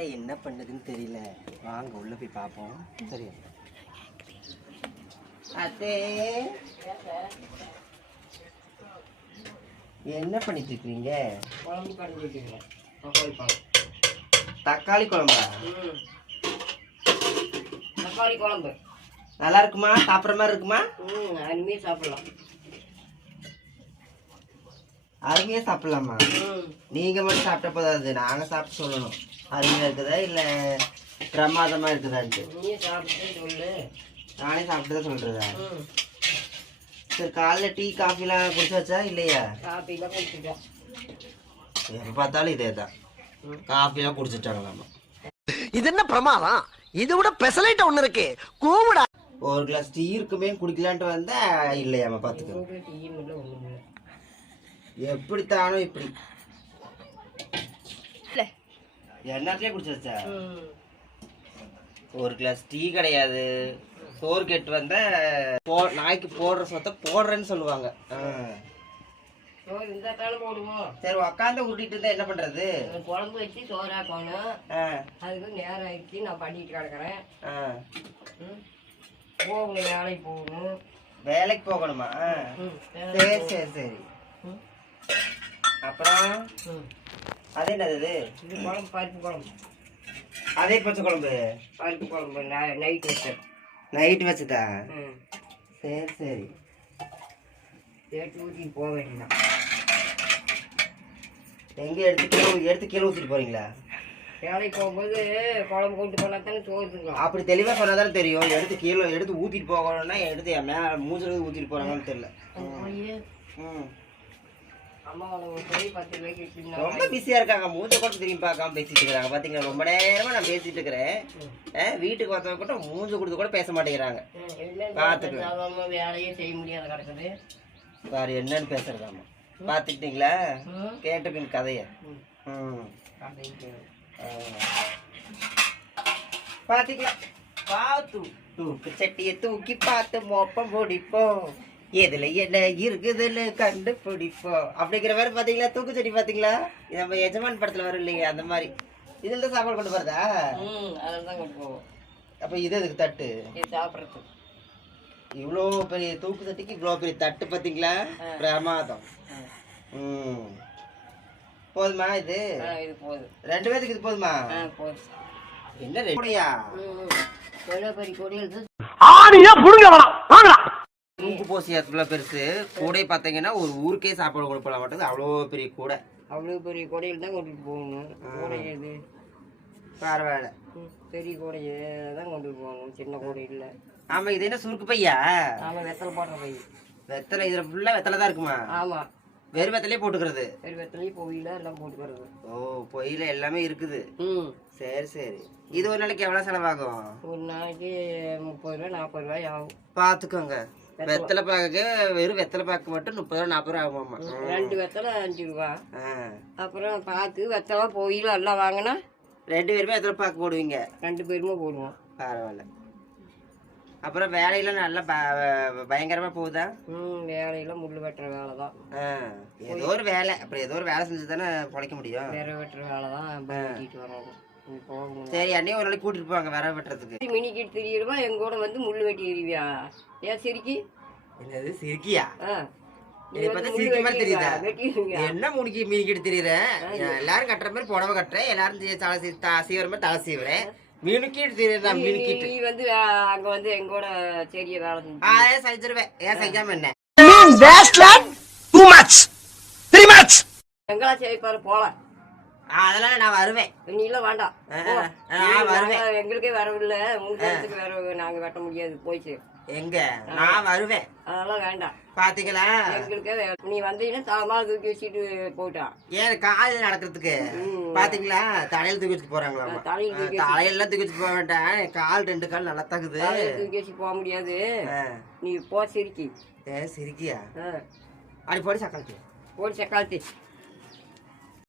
அத்தை என்ன பண்ணுதுன்னு தெரியல. வாங்க உள்ள போய் பார்ப்போம். சரி அத்தே. என்ன பண்ணிட்டு இருக்கீங்க குழம்பு தக்காளி பழம். தக்காளி குழம்பா? தக்காளி குழம்பு. நல்லா இருக்குமா? சாப்பிட்ற மாதிரி இருக்குமா? ம் அருமையாக சாப்பிடலாம். அருமையா சாப்பிடலாமா? ம் நீங்க மட்டும் சாப்பிட்ட போதாது நாங்க சாப்பிட்டு சொல்லணும். அருமையா இருக்குதா இல்ல பிரமாதமா இருக்குதான்ட்டு நானே சாப்பிட்டு தான் சொல்றதா சரி காலைல டீ காஃபிலாம் குடிச்சாச்சா இல்லையா? எப்ப பார்த்தாலும் இதே தான். காஃபிலாம் குடிச்சிட்டாங்களாமா இது என்ன பிரமாதம்? இது விட பெசலைட் ஒண்ணு இருக்கு. கூவுடா. ஒரு கிளாஸ் டீ இருக்குமே குடிக்கலான்ட்டு வந்தா இல்லையாமா பாத்துக்க வீட்டில் டீயும் இல்லை ஒன்றும் இல்லை எப்படித்தானோ இப்படி. எண்ணத்துலயே குடிச்சாச்சா ம். ஒரு கிளாஸ் டீ கிடையாது. சோறு கெட்டு வந்த போ நாய்க்கு போடுற சொத்தை போடுறேன்னு சொல்லுவாங்க. சரி உக்காந்து ஊட்டிட்டு இருந்தா என்ன பண்றது? நான் குழம்பு வச்சு சோறாக்கணும் ஆ, அதுக்கு நேரம் ஆயிடுச்சு நான் பண்ணிட்டு கிடக்குறேன். போகணும் வேலைக்கு போகணும். வேலைக்கு போகணுமா? சரி சரி சரி. அப்புறம் அது என்னது இது? குழம்பு பருப்பு குழம்பு. அதே பச்சை குழம்பு. பருப்பு குழம்பு நைட் வச்சேன் நைட் வச்சுதா? சரி சரி. சேர்த்து ஊற்றிட்டு போக வேண்டியதான் எங்க எடுத்து கீழே எடுத்து கீழே ஊத்திட்டு போறீங்களா? வேலைக்கு போகும்போது குழம்பு கொண்டு போனால் தானே சோறு அப்படி தெளிவா சொன்னாதானே தெரியும். எடுத்து கீழே எடுத்து ஊத்திட்டு போகணும்னா எடுத்து என் மேல மூஞ்சில ஊத்திட்டு போறாங்கன்னு தெரியல. ம். ரொம்ப பிஸியா இருக்காங்க. மூஞ்ச கூட திரும்பி பார்க்காம பேசிட்டு இருக்காங்க. பாத்தீங்களா? ரொம்ப நேரமா நான் பேசிட்டு இருக்கிறேன். வீட்டுக்கு வந்தவங்க கூட மூஞ்ச கொடுத்து கூட பேச மாட்டேங்கிறாங்க. பார்த்துக்கலாம். வேலையே செய்ய முடியாத கிடக்குது வேற என்னன்னு பேசுறதாமா பாத்துக்கிட்டீங்களா? ம். கேட்ட பின் கதைய. ம். ம். அப்படின்ட்டு. ஆ. பாத்தீங்களா? பார்த்து தூக்கு சட்டியை தூக்கி பார்த்து மோப்பம் பிடிப்போம். எதுல என்ன இருக்குதுன்னு கண்டுபிடிப்போம். அப்படிங்கிற மாதிரி பாத்தீங்களா? தூக்கு சட்டி பாத்தீங்களா? இது நம்ம எஜமான் படத்துல வரும் இல்லையா? அந்த மாதிரி. இதுல தான் சாப்பாடு கொண்டு போறதா? ம் அதில் தான் கொண்டு போவோம். அப்ப இது எதுக்கு தட்டு? இது சாப்பிட்றதுக்கு. இவ்வளோ பெரிய தூக்கு சட்டிக்கு இவ்வளோ பெரிய தட்டு பாத்தீங்களா? பிரமாதம். ம். போதுமா இது? ஆ இது போதும். ரெண்டு பேத்துக்கு இது போதுமா? ஆ போதும். என்ன எவ்வளோ பெரிய கொடியில் இது ஆணியா புடுங்க வேணாம். வாங்கடா. மூக்கு போசி எவ்வளோ பெருசு. கூடை பார்த்தீங்கன்னா ஒரு ஊருக்கே சாப்பாடு கொடுப்பலாம் மாட்டேங்குது. அவ்வளோ பெரிய கூடை. அவ்வளோ பெரிய கொடையில் தான் கொண்டுட்டு போகணும். கூடை எது? பரவாயில்ல. பெரிய கூடையை தான் கொண்டுட்டு போகணும். சின்ன கூடை இல்லை. ஆமா இது என்ன சுருக்கு பையா? ஆமாம் வெத்தலை போடுற பை. வெத்தலை இதுல ஃபுல்லா வெத்தலை தான் இருக்குமா? ஆமாம் வெறும் வெத்தலையே போட்டுக்கிறது. சரி வெத்தலையும் போயில எல்லாம் போட்டுக்கிறது. ஓ பொயில எல்லாமே இருக்குது. ம். சரி சரி. இது ஒரு நாளைக்கு எவ்வளவு செலவாகும்? ஒரு நாளைக்கு முப்பது ரூபா நாற்பது ரூபாய் ஆகும். பாத்துக்கோங்க. வெத்தலை பாக்கு. வெறும் வெத்தலை பாக்கு மட்டும் முப்பது ரூபா நாற்பது ரூபா ஆகுமாமா ரெண்டு வெத்தலை அஞ்சு ரூபா. அப்புறம் பாக்கு வெத்தலை போயில எல்லாம் வாங்கினா ரெண்டு பேருமே வெத்தலை பாக்கு போடுவீங்க? ரெண்டு பேருமே போடுவோம். பரவாயில்ல. அப்புறம் வேலையெல்லாம் நல்லா பயங்கரமா போகுதா? ம் வேலையில முள் வெட்டுற வேலை தான் ஏதோ ஒரு வேலை. அப்புறம் ஏதோ ஒரு வேலை செஞ்சு தானே பிழைக்க முடியும். விரை வெட்டுற வேலை தான் போகணும் சரி அண்ணியும் ஒரு நாளைக்கு கூட்டிட்டு போவாங்க விரவ வெட்டுறதுக்கு. மினிக்கிட்டு திரியிருவா எங்க கூட வந்து முள் வெட்டி எறிவியா? ஏன் சிரிக்கி? என்னது சிரிக்கியா? முள்ளு? தெரியுதா? என்ன முடிக்கி மீனிக்கிட்டு தெரியுறேன் எல்லாரும் கட்டுற மாதிரி புடவை கட்டுறேன் எல்லாரும் தலை சீ த- சீவுற மாதிரி தலை சீவுறேன் மீனுக்கிட்டு தெரியுறா நீ- மீனுக்கிட்டு நீ வந்து அங்க வந்து எங்க கூட செடிய வேலை செஞ்சு. ஆ ஏன் செஞ்சிருவேன் ஏன் செஞ்சாம என்ன? மீன் wasteland too much three much எங்களா செய்ப்பாரு போலாம். அதெல்லாம் நான் வருவேன். நீ எல்லாம் வேண்டாம் நான் வருவேன். எங்களுக்கே வரவு இல்ல மூணு வேற நாங்க வெட்ட முடியாது போயிச்சு எங்க? நான் வருவேன். அதெல்லாம் வேண்டாம் பாத்தீங்களா? எங்களுக்கே நீ வந்தீங்கன்னா தாமா தூக்கி வச்சுட்டு போயிட்டான் ஏன் காலையில நடக்கிறதுக்கு. பாத்தீங்களா? தலையில தூக்கி வச்சுட்டு போறாங்களாமா? ஆ, தலையில தூக்கி தலையெல்லாம் தூக்கி வச்சுட்டு போக வேண்டாம். கால் ரெண்டு கால் நல்லா தகுது. தூக்கி வச்சு போக முடியாது. நீ போ சிரிக்கி. ஏ சிரிக்கியா. அடி போடி சக்காலத்தி போடி சக்காலத்தி